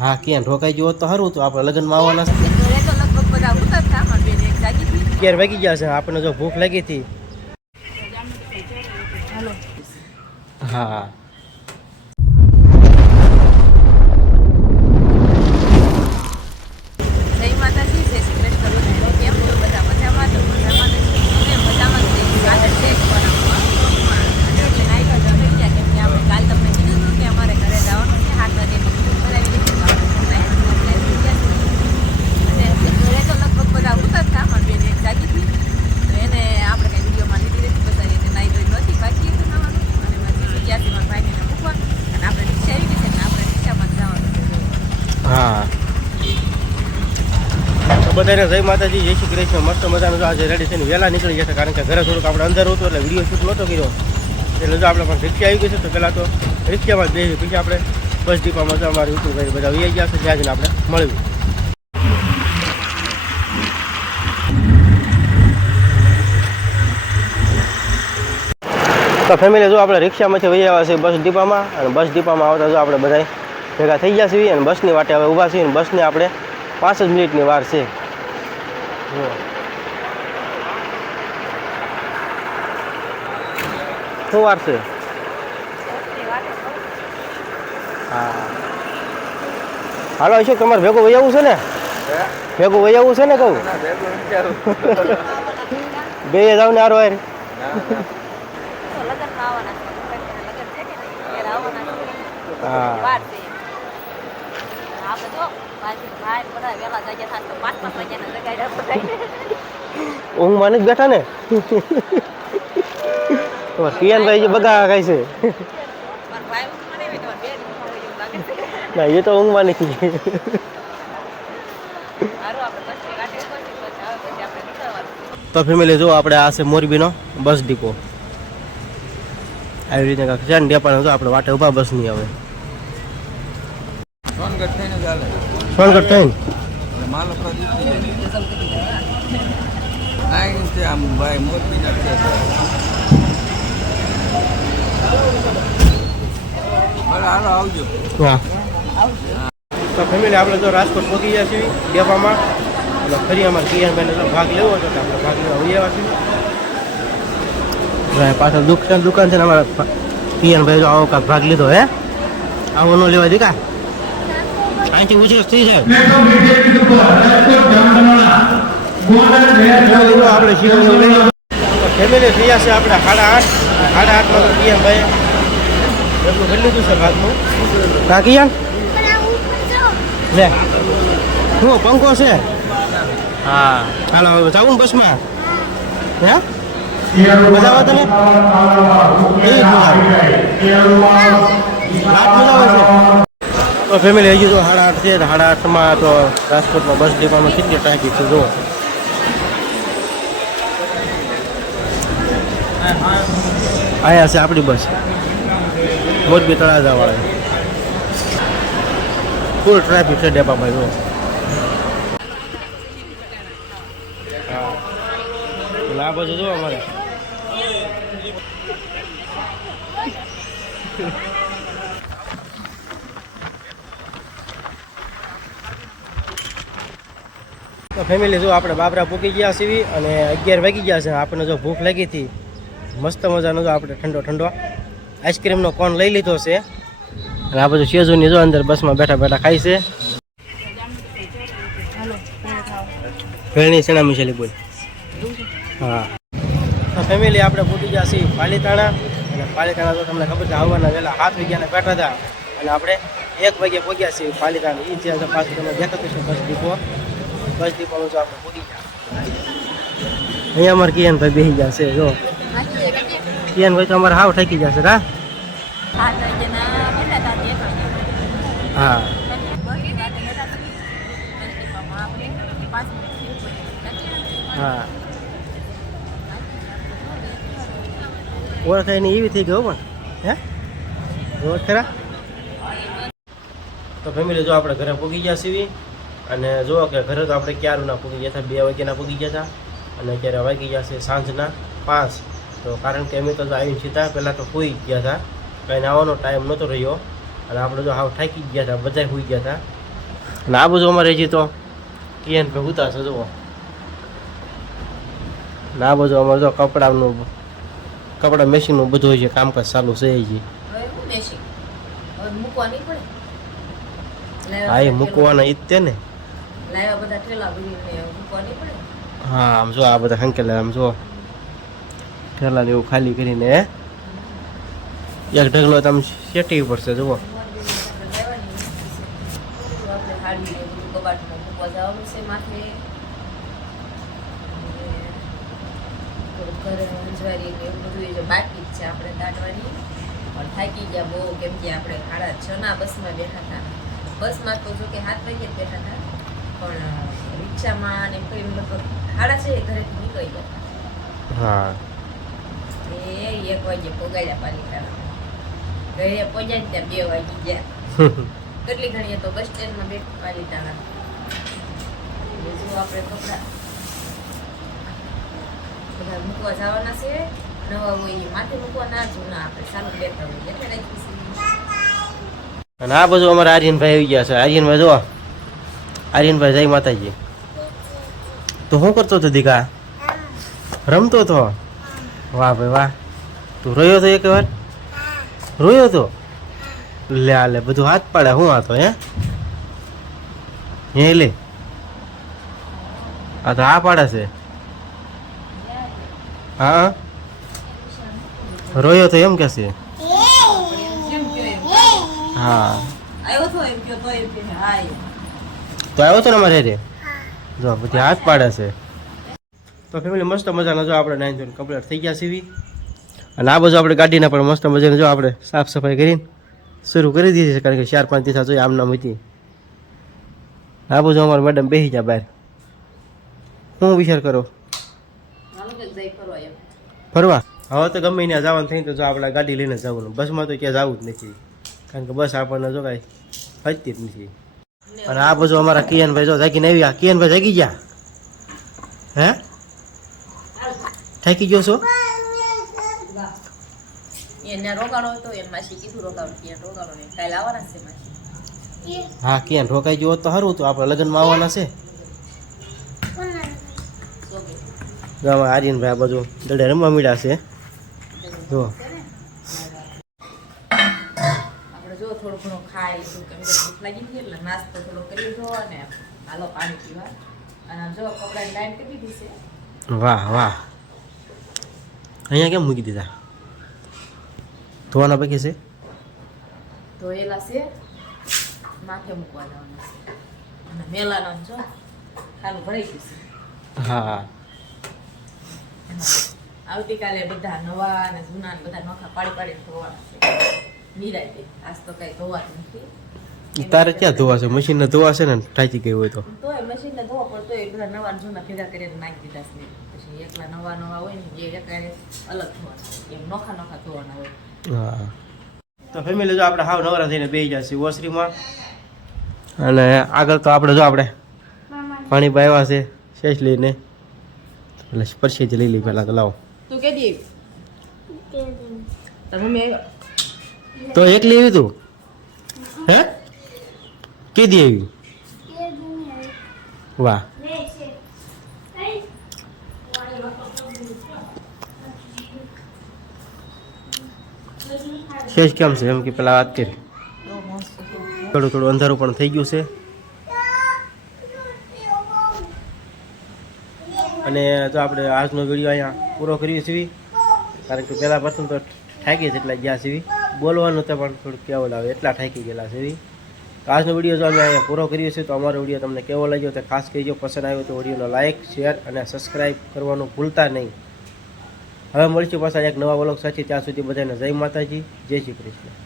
હા ક્યાં ઢોકાઈ ગયો હોત તો સારું તો આપણે લગ્નમાં આવવાના છે. ઘરે તો લગભગ બધા ઉતરતા મારી બેન એક જાગી હતી. 11 વાગી ગયા છે આપણને જો ભૂખ લાગી હતી. હાલો. હા જય માતાજી, જય શ્રી કૃષ્ણ. કેમ છો બધા? મજામાં? તો મજામાં જ છીએ. અમે મજામાં જ છીએ. આગળ છે એક બનાવવા એટલે નાઈ તો થઈ ગયા કેમ કે આપણે કાલ તમને કીધું હતું કે અમારે ઘરે જવાનું છે 7 વાગે બનાવી દીધું અને ઘરે તો લગભગ બધા ઉતરતા મારી બેન એક જાગી હતી તો એને આપણે કંઈ વિડીયોમાં લીધી નથી બતાવી એને નાઈ ધોઈ નહોતી બાકી હતું નવાનું અને મારી ગયા મારા ભાઈને મૂકવા અને આપણે રિક્ષા આવી ગઈ છે ને આપણે રિક્ષામાં જ જવાનું છે. હા તો બધાને જય માતાજી, જય શ્રી કૃષ્ણ. મસ્ત મજાનું જો આજે રેડી થઈને વહેલા નીકળી જશે કારણ કે ઘરે થોડુંક આપણે અંદર હતું એટલે વિડીયો શૂટ નહોતો કર્યો એટલે જો આપણે પણ રિક્ષા આવી ગઈ છે તો પહેલાં તો રિક્ષામાં જ બેસી પછી આપણે બસ ડીપામાં તો અમારે યુટ્યુબ બધા આવી ગયા છે ત્યાં જઈને આપણે મળ્યું. તો ફેમિલી જો આપણે રિક્ષામાંથી વહી આવ્યા છીએ બસ ડીપામાં અને બસ ડીપામાં આવતા જો આપણે બધા ભેગા થઈ ગયા છીએ અને બસની વાટે હવે ઊભા છીએ અને બસને આપણે 5 જ મિનિટની વાર છે. શું વાર છે? હા હાલો અશોક તમારે ભેગું વહી આવવું છે ને? ભેગું વહી આવવું છે ને કહું? બે જાવ ને હારો યાર. હા ઊંઘમાં નથી બેઠા ને? કિયાનભાઈ જે બગા ખાય છે ના એ તો ઊંઘમાં નથી. તો ફેમિલી જો આપણે આ છે મોરબીનો બસ ડીપો આવી રીતે કાંક છે ને ડેપાને જો આપણે વાટે ઊભા બસ નહીં આવે સોનગઢ થઈને હા તો ફેમિલી આપણે તો રાજકોટ પહોંચી ગયા છીએ ડેપામાં એટલે ફરી અમારે કિયાનભાઈને ભાગ લેવો હતો તો આપણે ભાગ લેવા આવી આવ્યા છીએ પાછળ દુકાન છે ને અમારા કિયાનભાઈ જો આવો કાંક ભાગ લીધો હે આવો ન લેવા દીકા અહીંથી ઉછેર થઈ જાય આપણે ફેમિલી થયા છે આપણે 8:30 તો કિયાનભાઈ એટલું ભરી લીધું છે ભાગનું ના કિયાન લે શું પંખો છે? હા હાલો હવે જાવું ને બસમાં હે મજા આવે તને? કેવી મજા આવે છે? તો ફેમિલી હજી તો 8:30 છે 8:30માં તો રાજકોટમાં બસ ડીપામાં કેટલી ટ્રાફિક છે જુઓ. અહીંયા છે આપણી બસ મોરબી તળાજાવાળા ફૂલ ટ્રાફિક છે ડેપામાં જુઓ. હા આ બાજુ જુઓ અમારે તો ફેમિલી જો આપણે બાબરા પૂકી ગયા છીએ અને 11 વાગી ગયા છે. આપણને જો ભૂખ લાગી હતી મસ્ત મજાનો જો આપણે ઠંડો ઠંડો આઈસ્ક્રીમનો કોન લઈ લીધો છે અને આ બધું શેઝુની જો અંદર બસમાં બેઠા બેઠા ખાઈ છે. ભેળની સેના મિશેલી બોલ. હા તો ફેમિલી આપણે પૂકી ગયા છીએ પાલીતાણા અને પાલીતાણા તો તમને ખબર છે આવવાના વહેલા 7 વાગ્યાના બેઠા હતા અને આપણે 1 વાગે પહોંચ્યા છીએ પાલીતાણા. એ છે પાછું તમે દેખાતું છે બસ ડીપો જો આપણે પૂકી ગયા. અહીંયા અમારે કિયાનભાઈ બેસી જશે જો કિયાનભાઈ તો અમારે હાવ થાકી જશે કા. હા હા ઓળખાય નહીં એવી થઈ ગયો પણ હે રોજ ખરા. તો ફેમિલી જો આપણે ઘરે પૂગી ગયા છીએ અને જુઓ કે ઘરે તો આપણે ક્યારું ના પૂગી ગયા હતા 2 વાગ્યાના પૂગી ગયા હતા અને અત્યારે વાગી ગયા છે સાંજના 5. તો કારણ કે અમે તો આવીને સીધા પહેલાં તો સૂઈ ગયા હતા કંઈ આવવાનો ટાઈમ નહોતો રહ્યો અને આપણે જો હાવ થાકી ગયા હતા બધા સૂઈ ગયા હતા અને આ બધું અમારે હજી તો કિયન ભાઈ ઉતારશે જુઓ. અને આ બધું અમારે જો કપડા મેશિનનું બધું હોય છે, કામકાજ ચાલુ છે હજી. હવે હું મેશિંગ હવે મૂકવા નહીં પડે. હા એ મૂકવાના ઈ જ તે ને. લાવ્યા બધા ઠેલા ભરીને મૂકવા નહીં પડે. હા આમ જો આ બધા હંકેલા આમ જો ઠેલા ને એવું ખાલી કરીને એક ઢગલો તમે શેટી પડશે જુઓ. આપણે હાડી ને બધું કબાટમાં મૂકવા જવાનું છે માથે. ઘરે અંજવારી ને એવું બધું જે બાકી જ છે આપણે દાટવાની. પણ થાકી ગયા બહુ, કેમ કે આપણે 6:30 બસમાં બેઠા હતા. બસમાં તો જો કે 7 વાગે જ બેઠા હતા, પણ રિક્ષામાં ને કોઈ લગભગ 6:30 ઘરેથી નીકળી ગયા. હા એ 1 વાગે પહોંચાડ્યા પાલિતાણા. ઘરે પહોંચ્યા ને ત્યાં 2 વાગી ગયા. કેટલી ઘણી તો બસ સ્ટેન્ડમાં બેઠા પાલિતાણા. બીજું આપણે કપડા બધા મૂકવા જવાના છે. નવા હોય એ માથે મૂકવાના, જૂના આપણે સારું બેઠા હોય એટલે રાખી છે. અને આ બધું અમારા આર્યનભાઈ આવી ગયા છે. આર્યનભાઈ જો, આર્યનભાઈ જય માતાજી. તો શું કરતો હતો દીકા? રમતો હતો? વાહ ભાઈ વાહ. તું રોયો હતો એક વાર? રોયો હતો? લે આ લે બધું હાથ પાડે. શું હતો હે લે? આ તો આ પાડે છે. હા રોયો તો એમ કે છે. હા આવ્યો તો એમ કયો તો એમ કે હા એમ. તો આવ્યો તો ને અમારે રે જો બધી હાથ પાડે છે. તો ફેમિલી મસ્ત મજાના જો આપણે 9 જણ કમ્પ્લીટ થઈ ગયા સીવી. અને આ બધું આપણે ગાડીને પણ મસ્ત મજાને જો આપણે સાફ સફાઈ કરીને શરૂ કરી દીધી છે, કારણ કે 4-5 દિવસ જોઈએ આમ નામ હતી. આ બધું અમારે મેડમ બેસી ગયા બહાર. શું વિચાર કરો? હાલો કે જઈ ફરવા એમ. ફરવા હવે તો ગમે ત્યાં જવાનું થઈને તો જો આપણે ગાડી લઈને જવાનું. બસમાં તો ક્યાં જવું જ નથી, કારણ કે બસ આપણને જો કાંઈ હજતી જ નથી. અને આ બધું અમારા કિયનભાઈ જો જાગીને આવ્યા. કિયનભાઈ જાગી ગયા? હે થાકી ગયો છો? એને રોકાણો હતો, એને માસી કીધું રોકાણો, ત્યાં રોકાણો નહીં, કાલે આવવાના છે માસી. હા કિયન રોકાઈ ગયો હોત તો સારું હતું, આપણે લગ્નમાં આવવાના છે. જો અમારા આર્યનભાઈ આ બાજુ દડે રમવા મળ્યા છે. જો આપણે જો થોડું ઘણું ખાઈ લીધું, કેમ કે ભૂખ લાગી હતી એટલે નાસ્તો થોડો કરી લીધો અને હાલો પાણી પીવા. અને આમ જો કપડાની લાઈન કરી દીધી છે. વાહ વાહ. અહીંયા કેમ મૂકી દીધા? ધોવાના બાકી છે? ધોયેલા છે, માથે મૂકવા જવાના છે. અને મેલાનો જો ખાલું ભરાઈ ગયું છે. હા આવતીકાલે બધા નવા અને જૂના ને બધા નોખા પાડી પાડીને ધોવાના છે. નિરાંતે આજ તો કઈ ધોવાતું નથી. તારે ક્યાં ધોવા છે? મશીનને ધોવા છે ને ટાંકી ગઈ હોય તો. તોય મશીનને ધોવા પડતો એ બધા નવા ને જૂના ભેગા કરીને નાખી દીધા છે. પછી એકલા નવા હોય ને એ એકલા અલગ ધોવાના, એમ નોખા નોખા ધોવાના હોય. હા તો ફેમિલી જો આપણે હાવ નવરા થઈને બેસી જશે ઓસરીમાં. અને આગળ તો આપણે જો આપણે પાણી પાવ્યા છે શેષ લઈને, એટલે પરસેજ લઈ લઈ પહેલાં તો લાવો. તું કે દી તાર મમ્મી આવ્યો? તો એકલી આવી તું? હે કીધી આવી? વાહ. શેષ કેમ છે એમ કે પેલા વાત કરી. થોડું થોડું અંધારું પણ થઈ ગયું છે. અને તો આપણે આજનો વિડીયો અહીંયા પૂરો કરીએ છીએ, કારણ કે પહેલાં પ્રથમ તો થાકી જ એટલા ગયા છીએ. બોલવાનું તો પણ થોડુંક કેવું લાવે એટલા થાકી ગયેલા છે. તો આજનો વિડીયો જો અમે અહીંયા પૂરો કરીએ છીએ. તો અમારો વિડીયો તમને કેવો લાગ્યો તો ખાસ કહેજો. પસંદ આવ્યો તો વિડીયોનો લાઇક, શેર અને સબસ્ક્રાઈબ કરવાનું ભૂલતા નહીં. હવે મળીશું પાછા એક નવા વ્લોગ સાથે. ત્યાં સુધી બધાને જય માતાજી, જય શ્રી કૃષ્ણ.